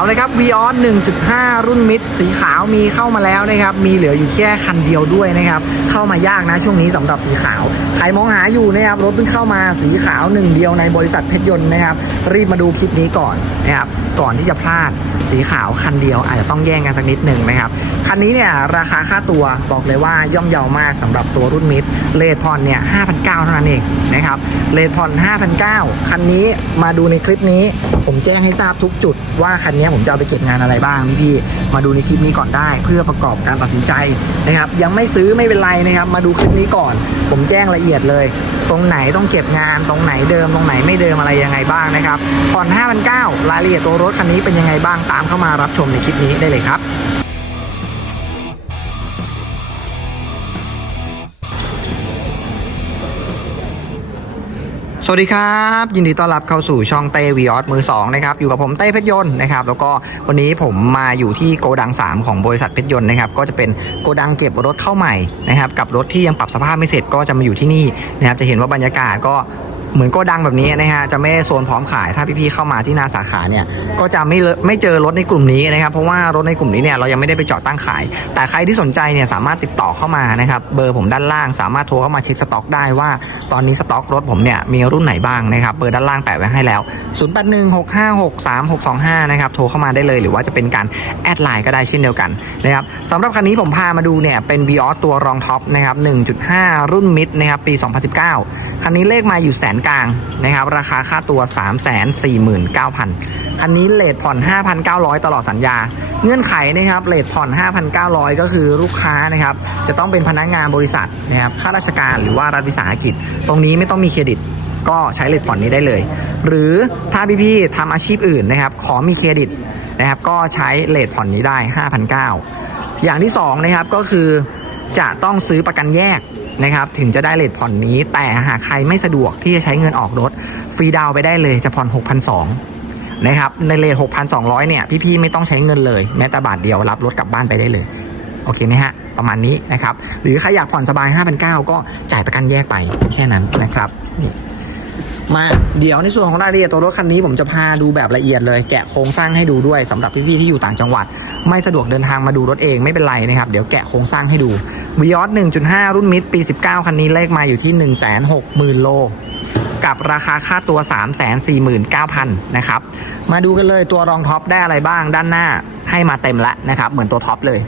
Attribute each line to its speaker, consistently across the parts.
Speaker 1: าวเลยครับ v ีออส1.5 รุ่นมิดสีขาวมีเข้ามาแล้วนะครับ มีเหลืออยู่แค่คันเดียวด้วยนะครับ เข้ามายากนะช่วงนี้สำหรับสีขาว ใครมองหาอยู่นะครับ รถเพิ่งเข้ามาสีขาวหนึ่งเดียวในบริษัทเพชรยนต์นะครับ รีบมาดูคลิปนี้ก่อนนะครับ ก่อนที่จะพลาดสีขาวคันเดียวอาจจะต้องแย่งกันสักนิดหนึ่งนะครับ คันนี้เนี่ยราคาค่าตัวบอกเลยว่าย่อมเยาวมากสำหรับตัวรุ่นมิดเลทพอนเนี่ย5,900เท่านั้นเองนะครับเลทพอน5,900คันนี้มาดูในคลิปนี้ ผมแจ้งให้ทราบทุกจุดว่าคันนี้ผมจะเอาไปเก็บงานอะไรบ้างพี่ๆมาดูในคลิปนี้ก่อนได้ เพื่อประกอบการตัดสินใจนะครับ ยังไม่ซื้อไม่เป็นไรนะครับ มาดูคลิปนี้ก่อน ผมแจ้งละเอียดเลย ตรงไหนต้องเก็บงานตรงไหนเดิมตรงไหนไม่เดิมอะไรยังไงบ้างนะครับผ่อน5,900รายละเอียดตัวรถคันนี้เป็นยังไงบ้างตามเข้ามารับชมในคลิปนี้ได้เลยครับ สวัสดีครับ ยินดีต้อนรับเข้าสู่ช่องเต้วีออสมือ2นะครับอยู่กับผมเต้เพชรยนต์นะครับแล้วก็วันนี้ผมมาอยู่ที่โกดัง 3 ของบริษัทเพชรยนต์นะครับก็จะเป็นโกดังเก็บรถเข้าใหม่นะครับกับรถที่ยังปรับสภาพไม่เสร็จก็จะมาอยู่ที่นี่นะครับจะเห็นว่าบรรยากาศก็ เหมือนโกดังแบบนี้นะฮะจะไม่โซนพร้อมขายถ้าพี่ๆเข้ามาที่หน้าสาขาเนี่ยก็จะไม่ไม่เจอรถในกลุ่มนี้นะครับเพราะว่ารถในกลุ่มนี้เนี่ยเรายังไม่ได้ไปจอดตั้งขาย แต่ใครที่สนใจเนี่ยสามารถติดต่อเข้ามานะครับเบอร์ผมด้านล่างสามารถโทรเข้ามาเช็คสต็อกได้ว่าตอนนี้สต็อกรถผมเนี่ยมีรุ่นไหนบ้างนะครับเบอร์ด้านล่างแปะไว้ให้แล้ว 0816563625 นะครับโทรเข้ามาได้เลย หรือว่าจะเป็นการแอดไลน์ก็ได้เช่นเดียวกันนะครับสำหรับคันนี้ผมพามาดูเนี่ยเป็น v ีออตัวรองท็อปนะครับ1.5 รุ่นมิดนะครับปี 2019 คันนี้เลขมาอยู่แสนกลางนะครับ ราคาค่าตัว 349,000 คันนี้เลทผ่อน 5,900 ตลอดสัญญา เงื่อนไขนะครับเลทผ่อน 5,900 ก็คือลูกค้านะครับ จะต้องเป็นพนักงานบริษัทนะครับข้าราชการหรือว่ารัฐวิสาหกิจ ตรงนี้ไม่ต้องมีเครดิตก็ใช้เลทผ่อนนี้ได้เลย หรือถ้าพี่ๆทำอาชีพอื่นนะครับ ขอมีเครดิตนะครับ ก็ใช้เลทผ่อนนี้ได้ 5,900 อย่างที่2นะครับก็คือจะต้องซื้อประกันแยก นะครับถึงจะได้เลทผ่อนนี้ แต่หากใครไม่สะดวกที่จะใช้เงินออกรถฟรีดาวไปได้เลยจะผ่อน 6,200นะครับในเลท6,200 เนี่ย พี่ๆไม่ต้องใช้เงินเลย แม้แต่บาทเดียวรับรถกลับบ้านไปได้เลยโอเคไหมฮะ ประมาณนี้นะครับ หรือใครอยากผ่อนสบาย 5,900 ก็จ่ายประกันแยกไปแค่นั้นนะครับนี่มาเดี๋ยวในส่วนของรายละเอียดตัวรถคันนี้ผมจะพาดูแบบละเอียดเลย แกะโครงสร้างให้ดูด้วยสำหรับพี่ๆที่อยู่ต่างจังหวัด ไม่สะดวกเดินทางมาดูรถเองไม่เป็นไรนะครับ เดี๋ยวแกะโครงสร้างให้ดู วีออส1.5 รุ่นมิดปี 19 คันนี้เลขมาอยู่ที่ 160,000 โล กับราคาค่าตัว 349,000 นะครับ มาดูกันเลยตัวรองท็อปได้อะไรบ้างด้านหน้าให้มาเต็มล้วนะครับ เหมือนตัวท็อปเลย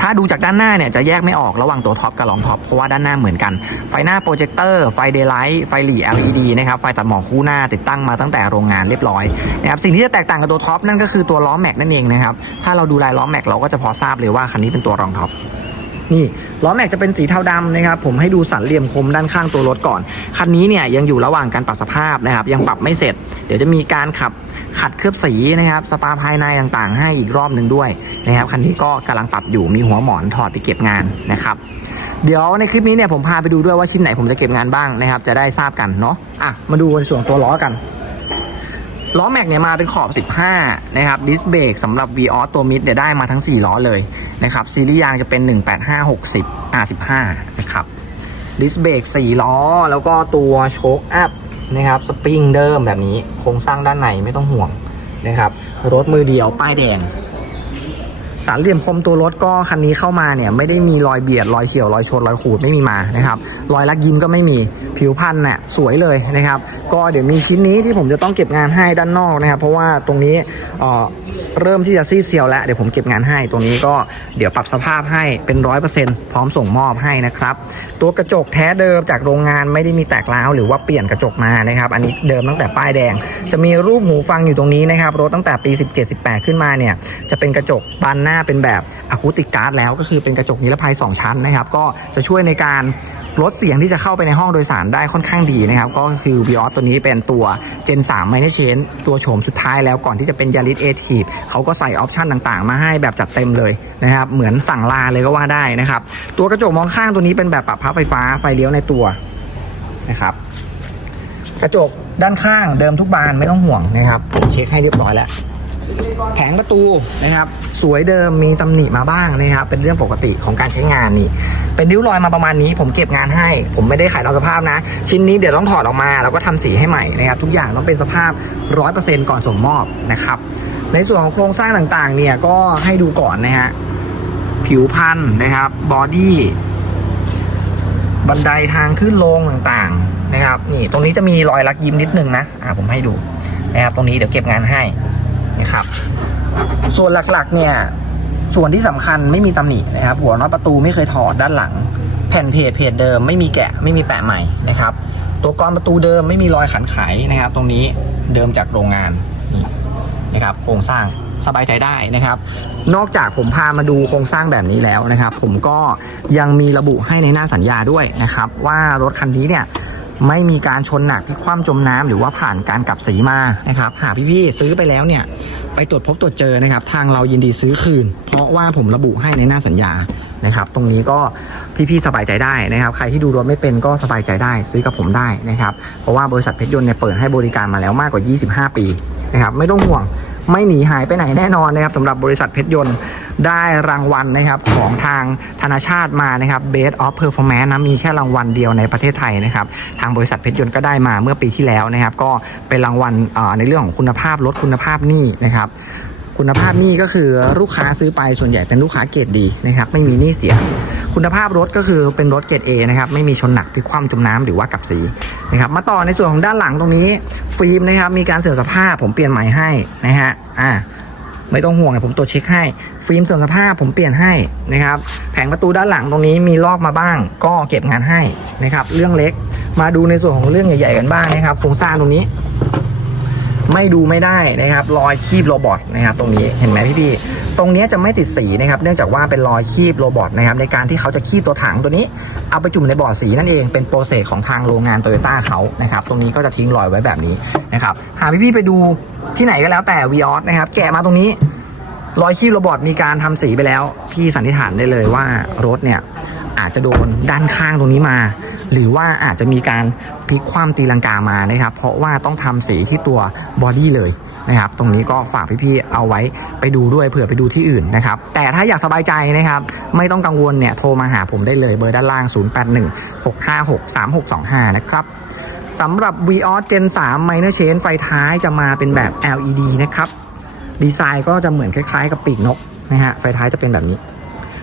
Speaker 1: ถ้าดูจากด้านหน้าเนี่ยจะแยกไม่ออกระหว่างตัวท็อปกับรองท็อปเพราะว่าด้านหน้าเหมือนกัน ไฟหน้าโปรเจคเตอร์ไฟเดย์ไลท์ไฟหลี LED นะครับ ไฟตัดหมอกคู่หน้าติดตั้งมาตั้งแต่โรงงานเรียบร้อยนะครับสิ่งที่จะแตกต่างกับตัวท็อปนั่นก็คือตัวล้อแม็กนั่นเองนะครับถ้าเราดูลายล้อแม็กเราก็จะพอทราบเลยว่าคันนี้เป็นตัวรองท็อป นี่ล้อแม็กจะเป็นสีเทาดำนะครับผมให้ดูสันเหลี่ยมคมด้านข้างตัวรถก่อน คันนี้เนี่ยยังอยู่ระหว่างการปรับสภาพนะครับ ยังปรับไม่เสร็จ เดี๋ยวจะมีการขับขัดเคลือบสีนะครับสปาภายในต่างๆ ให้อีกรอบหนึ่งด้วยนะครับคันนี้ก็กำลังปรับอยู่มีหัวหมอนถอดไปเก็บงานนะครับเดี๋ยวในคลิปนี้เนี่ยผมพาไปดูด้วยว่าชิ้นไหนผมจะเก็บงานบ้างนะครับ จะได้ทราบกันเนาะอะมาดูในส่วนตัวล้อกัน ล้อแม็กเนี่ยมาเป็นขอบ 15 นะครับดิสเบรกสำหรับ v ีออตัวมิดเนี่ยได้มาทั้ง 4 ล้อเลยนะครับซีรีส์ยางจะเป็น 18560 R15 นะครับดิสเบรก4 ล้อ แล้วก็ตัวโชคอัพนะครับสปริงเดิมแบบนี้โครงสร้างด้านในไม่ต้องห่วงนะครับรถมือเดียวป้ายแดง สารเหลี่ยมคมตัวรถก็คันนี้เข้ามาเนี่ยไม่ได้มีรอยเบียดรอยเฉียวรอยชนรอยขูดไม่มีมานะครับรอยลักยิ้มก็ไม่มีผิวพันธุ์เนี่ยสวยเลยนะครับ ก็เดี๋ยวมีชิ้นนี้ที่ผมจะต้องเก็บงานให้ด้านนอกนะครับ เพราะว่าตรงนี้เอ่อเริ่มที่จะซีเซียวแล้วเดี๋ยวผมเก็บงานให้ตรงนี้ก็เดี๋ยวปรับสภาพให้เป็นร้อยเปอร์เซ็นต์พร้อมส่งมอบให้นะครับ ตัวกระจกแท้เดิมจากโรงงานไม่ได้มีแตกร้าวหรือว่าเปลี่ยนกระจกมานะครับ อันนี้เดิมตั้งแต่ป้ายแดง จะมีรูปหูฟังอยู่ตรงนี้นะครับรถตั้งแต่ปี 17-18 ขึ้นมาเนี่ยจะเป็นกระจกบานหน้าเป็นแบบอะคูติกการ์ดแล้วก็คือเป็นกระจกนิรภัย 2 ชั้นนะครับ ก็จะช่วยในการลดเสียงที่จะเข้าไปในห้องโดยสารได้ค่อนข้างดีนะครับ ก็คือ v ีออตัวนี้เป็นตัว Gen 3 m i n o r Change ตัวโฉมสุดท้ายแล้วก่อนที่จะเป็น Yaris a t i v เขาก็ใส่ออปชันต่างๆ มาให้แบบจัดเต็มเลยนะครับ เหมือนสั่งลาเลยก็ว่าได้นะครับ ตัวกระจกมองข้างตัวนี้เป็นแบบปรับพับไฟฟ้าไฟเลี้ยวในตัวนะครับกระจกด้านข้างเดิมทุกบานไม่ต้องห่วงนะครับผมเช็คให้เรียบร้อยแล้ว แผงประตูนะครับ สวยเดิมมีตำหนิมาบ้างนะครับ เป็นเรื่องปกติของการใช้งานนี่ เป็นริ้วรอยมาประมาณนี้ ผมเก็บงานให้ ผมไม่ได้ขายตามสภาพนะ ชิ้นนี้เดี๋ยวต้องถอดออกมา แล้วก็ทำสีให้ใหม่นะครับ ทุกอย่างต้องเป็นสภาพ 100%ก่อนส่งมอบนะครับ ในส่วนของโครงสร้างต่างๆ เนี่ยก็ให้ดูก่อนนะฮะผิวพันธุ์นะครับบอดี้บันไดทางขึ้นลงต่างๆนะครับ นี่ตรงนี้จะมีรอยลักยิ้มนิดนึงนะอ่าผมให้ดูนะครับตรงนี้เดี๋ยวเก็บงานให้ นะครับ ส่วนหลักๆ เนี่ย ส่วนที่สำคัญไม่มีตำหนินะครับ หัวน็อตประตูไม่เคยถอดด้านหลัง แผ่นเพจเพจเดิมไม่มีแกะไม่มีแปะใหม่นะครับ ตัวกรอนประตูเดิมไม่มีรอยขันไขนะครับ ตรงนี้เดิมจากโรงงานนี่นะครับ โครงสร้างสบายใจได้นะครับ นอกจากผมพามาดูโครงสร้างแบบนี้แล้วนะครับ ผมก็ยังมีระบุให้ในหน้าสัญญาด้วยนะครับ ว่ารถคันนี้เนี่ย ไม่มีการชนหนักที่คว่ำจมน้ำหรือว่าผ่านการกลับสีมานะครับหากพี่ๆซื้อไปแล้วเนี่ยไปตรวจพบตรวจเจอนะครับ ทางเรายินดีซื้อคืน เพราะว่าผมระบุให้ในหน้าสัญญานะครับ ตรงนี้ก็พี่ๆสบายใจได้นะครับ ใครที่ดูรถไม่เป็นก็สบายใจได้ซื้อกับผมได้นะครับ เพราะว่าบริษัทเพชรยนต์เนี่ยเปิดให้บริการมาแล้วมากกว่า 25 ปีนะครับ ไม่ต้องห่วง ไม่หนีหายไปไหนแน่นอนนะครับสำหรับบริษัทเพชรยนต์ ได้รางวัลนะครับของทางธนาชาติมานะครับ Best of Performance นะมีแค่รางวัลเดียวในประเทศไทยนะครับ ทางบริษัทเพชรยนต์ก็ได้มาเมื่อปีที่แล้วนะครับ ก็เป็นรางวัลในเรื่องของคุณภาพรถคุณภาพหนี้นะครับคุณภาพหนี้ก็คือลูกค้าซื้อไปส่วนใหญ่เป็นลูกค้าเกรดดีนะครับไม่มีหนี้เสีย คุณภาพรถก็คือเป็นรถเกรด A นะครับไม่มีชนหนักพลิคว่ำจมน้ำหรือว่ากับสีนะครับมาต่อในส่วนของด้านหลังตรงนี้ ฟิล์มนะครับมีการเสื่อมสภาพผมเปลี่ยนใหม่ให้นะฮะอ่า ไม่ต้องห่วงผมตรวจเช็คให้ ฟิล์มเสื่อมสภาพผมเปลี่ยนให้นะครับ แผงประตูด้านหลังตรงนี้มีลอกมาบ้าง ก็เก็บงานให้นะครับ เรื่องเล็ก มาดูในส่วนของเรื่องใหญ่ๆกันบ้างนะครับโครงสร้างตรงนี้ ไม่ดูไม่ได้นะครับรอยคีบโรบอทนะครับตรงนี้เห็นไหมพี่พี่ตรงนี้จะไม่ติดสีนะครับเนื่องจากว่าเป็นรอยคีบโรบอทนะครับในการที่เขาจะคีบตัวถังตัวนี้ เอาไปจุ่มในบ่อสีนั่นเองเป็นโปรเซสของทางโรงงานโตโยต้าเขานะครับตรงนี้ก็จะทิ้งรอยไว้แบบนี้นะครับหากพี่พี่ไปดูที่ไหนก็แล้วแต่วีออสนะครับแกะมาตรงนี้รอยคีบโรบอทมีการทำสีไปแล้ว พี่สันนิษฐานได้เลยว่ารถเนี่ย อาจจะโดนด้านข้างตรงนี้มา หรือว่าอาจจะมีการพลิกคว่ำตีลังกามานะครับ เพราะว่าต้องทำสีที่ตัวบอดี้เลยนะครับ ตรงนี้ก็ฝากพี่ๆเอาไว้ไปดูด้วยเผื่อไปดูที่อื่นนะครับ แต่ถ้าอยากสบายใจนะครับ ไม่ต้องกังวลเนี่ยโทรมาหาผมได้เลยเบอร์ด้านล่าง 0816563625 นะครับสำหรับ v ีออ Gen 3 Minor Change ไฟท้ายจะมาเป็นแบบ LED นะครับ ดีไซน์ก็จะเหมือนคล้ายๆ กับปีกนกนะฮะไฟท้ายจะเป็นแบบนี้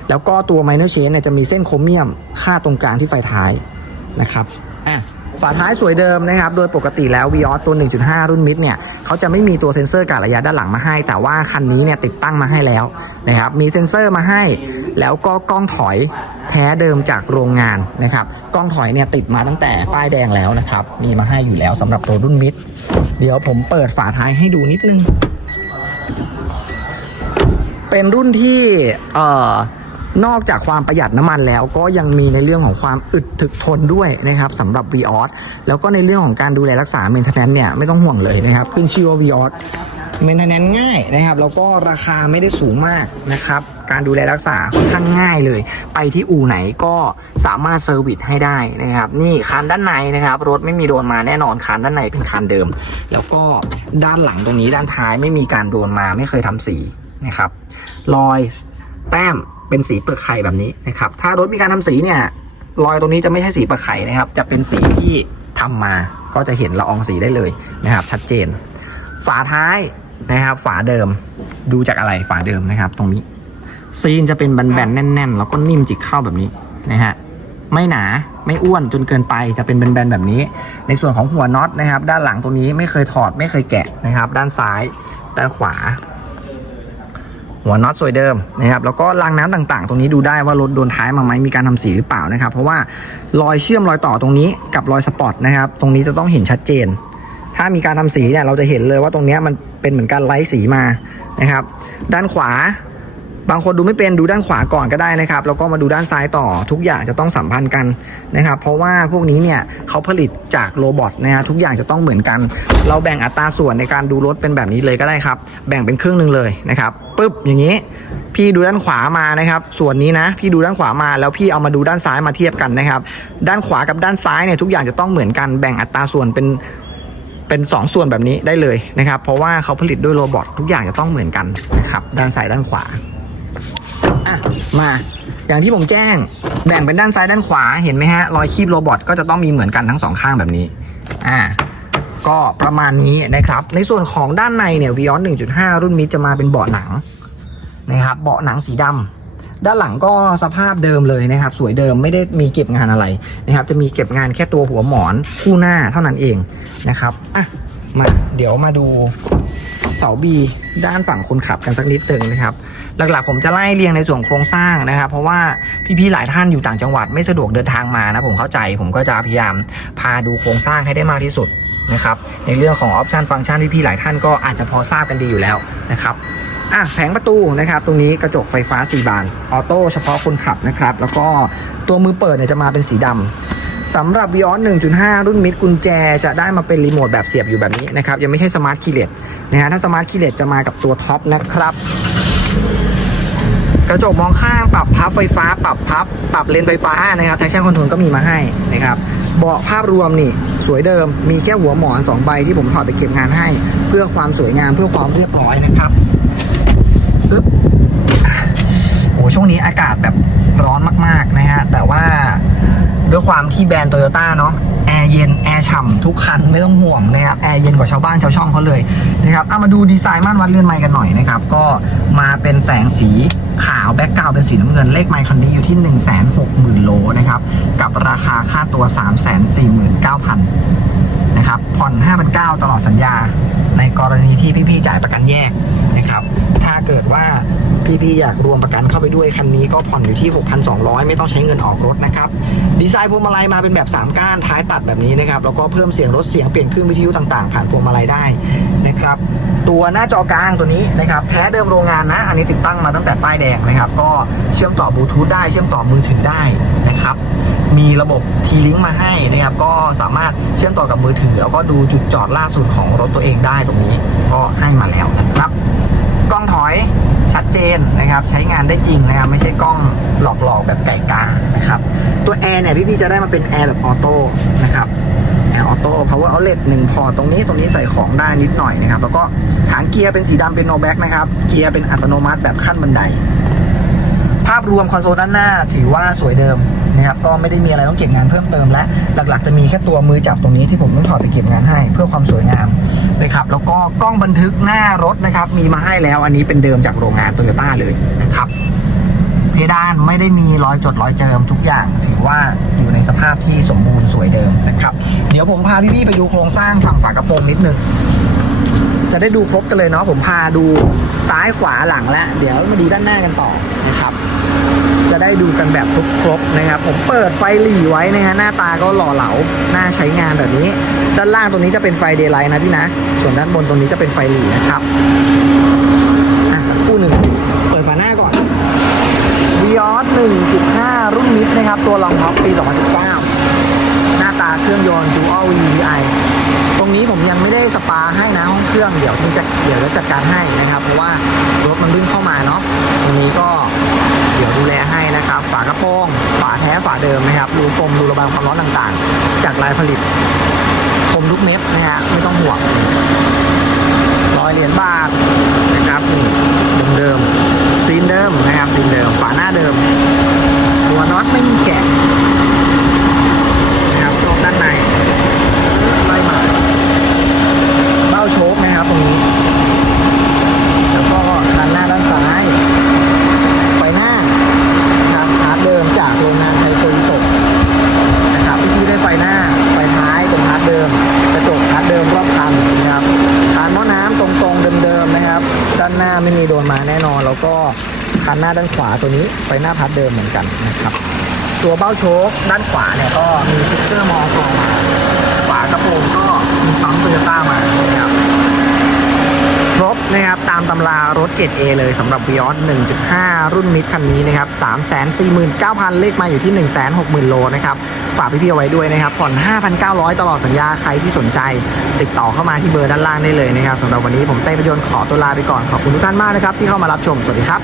Speaker 1: แล้วก็ตัว minor chain เนี่ยจะมีเส้นโครเมียมคาดตรงกลางที่ไฟท้ายนะครับอะฝาท้ายสวยเดิมนะครับ โดยปกติแล้ว Vios ตัว 1.5 รุ่นมิดเนี่ยเขาจะไม่มีตัวเซ็นเซอร์การระยะด้านหลังมาให้ แต่ว่าคันนี้เนี่ยติดตั้งมาให้แล้วนะครับ มีเซ็นเซอร์มาให้ แล้วก็กล้องถอยแท้เดิมจากโรงงานนะครับ กล้องถอยเนี่ยติดมาตั้งแต่ป้ายแดงแล้วนะครับ มีมาให้อยู่แล้วสำหรับตัวรุ่นมิด เดี๋ยวผมเปิดฝาท้ายให้ดูนิดนึง เป็นรุ่นที่เอ่อ นอกจากความประหยัดน้ำมันแล้วก็ยังมีในเรื่องของความอึดถึกทนด้วยนะครับสำหรับ v ีออสแล้วก็ในเรื่องของการดูแลรักษาเมนเทนแนนเนี่ยไม่ต้องห่วงเลยนะครับ ขึ้นชื่อว่า v ีออสเมนเทนแนนง่ายนะครับ แล้วก็ราคาไม่ได้สูงมากนะครับการดูแลรักษาค่อนข้างง่ายเลย ไปที่อู่ไหนก็สามารถเซอร์วิสให้ได้นะครับ นี่คันด้านในนะครับ รถไม่มีโดนมาแน่นอนคันด้านในเป็นคันเดิม แล้วก็ด้านหลังตรงนี้ด้านท้ายไม่มีการโดนมาไม่เคยทำสีนะครับ รอยแต้ม เป็นสีเปลือกไข่แบบนี้นะครับ ถ้ารถมีการทำสีเนี่ย รอยตรงนี้จะไม่ใช่สีเปลือกไข่นะครับ จะเป็นสีที่ทำมาก็จะเห็นละอองสีได้เลยนะครับ ชัดเจน ฝาท้ายนะครับ ฝาเดิมดูจากอะไรฝาเดิมนะครับ ตรงนี้ซีนจะเป็นแบนๆแน่น ๆ แล้วก็นิ่มจิกเข้าแบบนี้นะฮะไม่หนาไม่อ้วนจนเกินไปจะเป็นแบนๆแบบนี้ ในส่วนของหัวน็อตนะครับ ด้านหลังตรงนี้ไม่เคยถอดไม่เคยแกะนะครับ ด้านซ้าย ด้านขวา หัวน็อตสวยเดิมนะครับแล้วก็รางน้ำต่าง ๆ ตรงนี้ดูได้ว่ารถโดนท้ายมาไหมมีการทำสีหรือเปล่านะครับ เพราะว่ารอยเชื่อมรอยต่อตรงนี้กับรอยสปอตนะครับ ตรงนี้จะต้องเห็นชัดเจน ถ้ามีการทำสีเนี่ยเราจะเห็นเลยว่าตรงนี้มันเป็นเหมือนการไล่สีมานะครับ ด้านขวา บางคนดูไม่เป็นดูด้านขวาก่อนก็ได้นะครับ แล้วก็มาดูด้านซ้ายต่อทุกอย่างจะต้องสัมพันธ์กันนะครับ เพราะว่าพวกนี้เนี่ยเขาผลิตจากโรบอทนะฮะทุกอย่างจะต้องเหมือนกัน เราแบ่งอัตราส่วนในการดูรถเป็นแบบนี้เลยก็ได้ครับ แบ่งเป็นครึ่งหนึ่งเลยนะครับปึ๊บอย่างนี้ พี่ดูด้านขวามานะครับ ส่วนนี้นะ พี่ดูด้านขวามาแล้วพี่เอามาดูด้านซ้ายมาเทียบกันนะครับ ด้านขวากับด้านซ้ายเนี่ยทุกอย่างจะต้องเหมือนกันแบ่งอัตราส่วนเป็นเป็นสองส่วนแบบนี้ได้เลยนะครับ เพราะว่าเขาผลิตด้วยโรบอททุกอย่างจะต้องเหมือนกันนะครับ ด้านซ้ายด้านขวา อะมาอย่างที่ผมแจ้งแบ่งเป็นด้านซ้ายด้านขวาเห็นไหมฮะรอยคีบโรบอทก็จะต้องมีเหมือนกันทั้งสองข้างแบบนี้อ่าก็ประมาณนี้นะครับ ในส่วนของด้านในเนี่ย Vios 1.5 รุ่นมิดจะมาเป็นเบาะหนังนะครับเบาะหนังสีดำด้านหลังก็สภาพเดิมเลยนะครับ สวยเดิมไม่ได้มีเก็บงานอะไรนะครับ จะมีเก็บงานแค่ตัวหัวหมอนคู่หน้าเท่านั้นเองนะครับอะมาเดี๋ยวมาดู เสาบีด้านฝั่งคนขับกันสักนิดหนึ่งนะครับ หลักๆผมจะไล่เรียงในส่วนโครงสร้างนะครับ เพราะว่าพี่ๆหลายท่านอยู่ต่างจังหวัดไม่สะดวกเดินทางมานะผมเข้าใจผมก็จะพยายามพาดูโครงสร้างให้ได้มากที่สุดนะครับในเรื่องของออปชันฟังก์ชันพี่ๆหลายท่านก็อาจจะพอทราบกันดีอยู่แล้วนะครับอะแผงประตูนะครับตรงนี้กระจกไฟฟ้า 4 บานออโต้เฉพาะคนขับนะครับ แล้วก็ตัวมือเปิดเนี่ยจะมาเป็นสีดำ สำหรับ Vios 1.5 รุ่นมิดกุญแจจะได้มาเป็นรีโมทแบบเสียบอยู่แบบนี้นะครับ ยังไม่ใช่สมาร์ทคีย์เลสนะฮะถ้าสมาร์ทคีย์เลสจะมากับตัวท็อปนะครับ กระจกมองข้างปรับพับไฟฟ้า ปรับพับ ปรับเลนไฟฟ้านะครับ traction control ก็มีมาให้นะครับเบาะภาพรวมนี่สวยเดิมมีแค่หัวหมอน2ใบที่ผมถอดไปเก็บงานให้ เพื่อความสวยงามเพื่อความเรียบร้อยนะครับอึ๊บ ช่วงนี้อากาศแบบร้อนมาก ๆ นะฮะ แต่ว่าด้วยความที่แบรนด์โตโยต้าเนาะแอร์เย็น แอร์ฉ่ำทุกคันไม่ต้องห่วงนะครับ แอร์เย็นกว่าชาวบ้านชาวช่องเขาเลยนะครับเอามาดูดีไซน์ม่านวัดเลื่อนไมค์กันหน่อยนะครับ ก็มาเป็นแสงสีขาวแบ็กกราวด์เป็นสีน้ำเงินเลขไมค์คันนี้อยู่ที่ 1 6 0 0 0 0 โลนะครับ กับราคาค่าตัว 349,000 นะครับ ผ่อน 5,900 ตลอดสัญญา ในกรณีที่พี่ๆจ่ายประกันแยก ถ้าเกิดว่าพี่ๆอยากรวมประกันเข้าไปด้วยคันนี้ก็ผ่อนอยู่ที่ 6,200 ไม่ต้องใช้เงินออกรถนะครับ ดีไซน์พวงมาลัยมาเป็นแบบ 3 ก้านท้ายตัดแบบนี้นะครับ แล้วก็เพิ่มเสียงรถเสียงเปลี่ยนคลื่นวิทยุต่างๆ ผ่านพวงมาลัยได้นะครับ ตัวหน้าจอกลางตัวนี้นะครับแท้เดิมโรงงานนะ อันนี้ติดตั้งมาตั้งแต่ป้ายแดงนะครับ ก็เชื่อมต่อบลูทูธได้เชื่อมต่อมือถือได้นะครับ มีระบบ T-Link มาให้นะครับ ก็สามารถเชื่อมต่อกับมือถือ แล้วก็ดูจุดจอดล่าสุดของรถตัวเองได้ตรงนี้ ก็ให้มาแล้วนะครับ อยชัดเจนนะครับ ใช้งานได้จริงนะครับ ไม่ใช่กล้องหลอกๆแบบไก่กานะครับ ตัวแอร์เนี่ยพี่ๆจะได้มาเป็นแอร์แบบออโต้นะครับแอร์ออโต้ power outlet หนึ่งพอตรงนี้ตรงนี้ใส่ของได้นิดหน่อยนะครับ แล้วก็ฐานเกียร์เป็นสีดำเป็นโนแบ็กนะครับ เกียร์เป็นอัตโนมัติแบบขั้นบันได ภาพรวมคอนโซลด้านหน้าถือว่าสวยเดิม นะครับก็ไม่ได้มีอะไรต้องเก็บงานเพิ่มเติมและหลักๆ จะมีแค่ตัวมือจับตรงนี้ที่ผมต้องถอดไปเก็บงานให้ เพื่อความสวยงามนะครับแล้วก็กล้องบันทึกหน้ารถนะครับมีมาให้แล้วอันนี้เป็นเดิมจากโรงงานโตโยต้าเลยนะครับเพดานไม่ได้มีรอยจดรอยเจิมทุกอย่างถือว่าอยู่ในสภาพที่สมบูรณ์สวยเดิมนะครับเดี๋ยวผมพาพี่ๆไปดูโครงสร้างฝั่งฝากระโปรงนิดนึงจะได้ดูครบกันเลยเนาะผมพาดูซ้ายขวาหลังแล้วเดี๋ยวมาดูด้านหน้ากันต่อนะครับ ได้ดูกันแบบครบๆนะครับ ผมเปิดไฟหลีไว้นะฮะหน้าตาก็หล่อเหลาหน่าใช้งานแบบนี้ ด้านล่างตรงนี้จะเป็นไฟเดย์ไลท์นะพี่นะ ส่วนด้านบนตรงนี้จะเป็นไฟหลีนะครับอะกครู่หนึ่งเปิดฝาหน้าก่อน Vios 1.5 รุ่นมิดนะครับ ตัวรองท็อปปี 2019 หน้าตาเครื่องยนต์ Dual VVI ตรงนี้ผมยังไม่ได้สปาให้นะห้องเครื่องเดี๋ยวผมจะเดี๋ยวจะจัดการให้นะครับ เพราะว่ารถมันวิ่งเข้า องความร้อนต่างๆ จากลายผลิตคมทุกเม็ดนะฮะไม่ต้องห่วงร้อยเหรียญบาทนะครับนี่เดิมๆซีนเดิมนะครับซีนเดิมฝาหน้าเดิม ตัวน็อตไม่มีแกะนะครับโชคด้านในไล่มาเบ้าโชคนะครับตรงนี้ แล้วก็คันหน้าด้านซ้าย ไฟหน้านะครับพาร์ทเดิมจากโรงงานไทยโซลิโตะนะครับพี่ๆได้ไฟหน้า ไฟท้ายตรงพาร์ทเดิม กระจกพาร์ทเดิมรอบคันนะครับคานหม้อน้ำตรงๆเดิมๆนะครับ ด้านหน้าไม่มีโดนมาแน่นอน แล้วก็คันหน้าด้านขวาตัวนี้ ไฟหน้าพาร์ทเดิมเหมือนกันนะครับ ตัวเบ้าโชคด้านขวาเนี่ยก็มีสติ๊กเกอร์มอตัวมาฝากระโปรงก็มีปั๊มโตโยต้ามานะครับครบนะครับตามตำรารถเกรด A เลยสำหรับ Vios 1.5 รุ่นมิดคันนี้นะครับ 349,000 เลขมาอยู่ที่ 160,000 โลนะครับ ฝากพี่ๆเอาไว้ด้วยนะครับ ผ่อน 5,900 ตลอดสัญญาใครที่สนใจ ติดต่อเข้ามาที่เบอร์ด้านล่างได้เลยนะครับสำหรับวันนี้ผมเต้ประยนต์ขอตัวลาไปก่อน ขอบคุณทุกท่านมากนะครับ ที่เข้ามารับชม สวัสดีครับ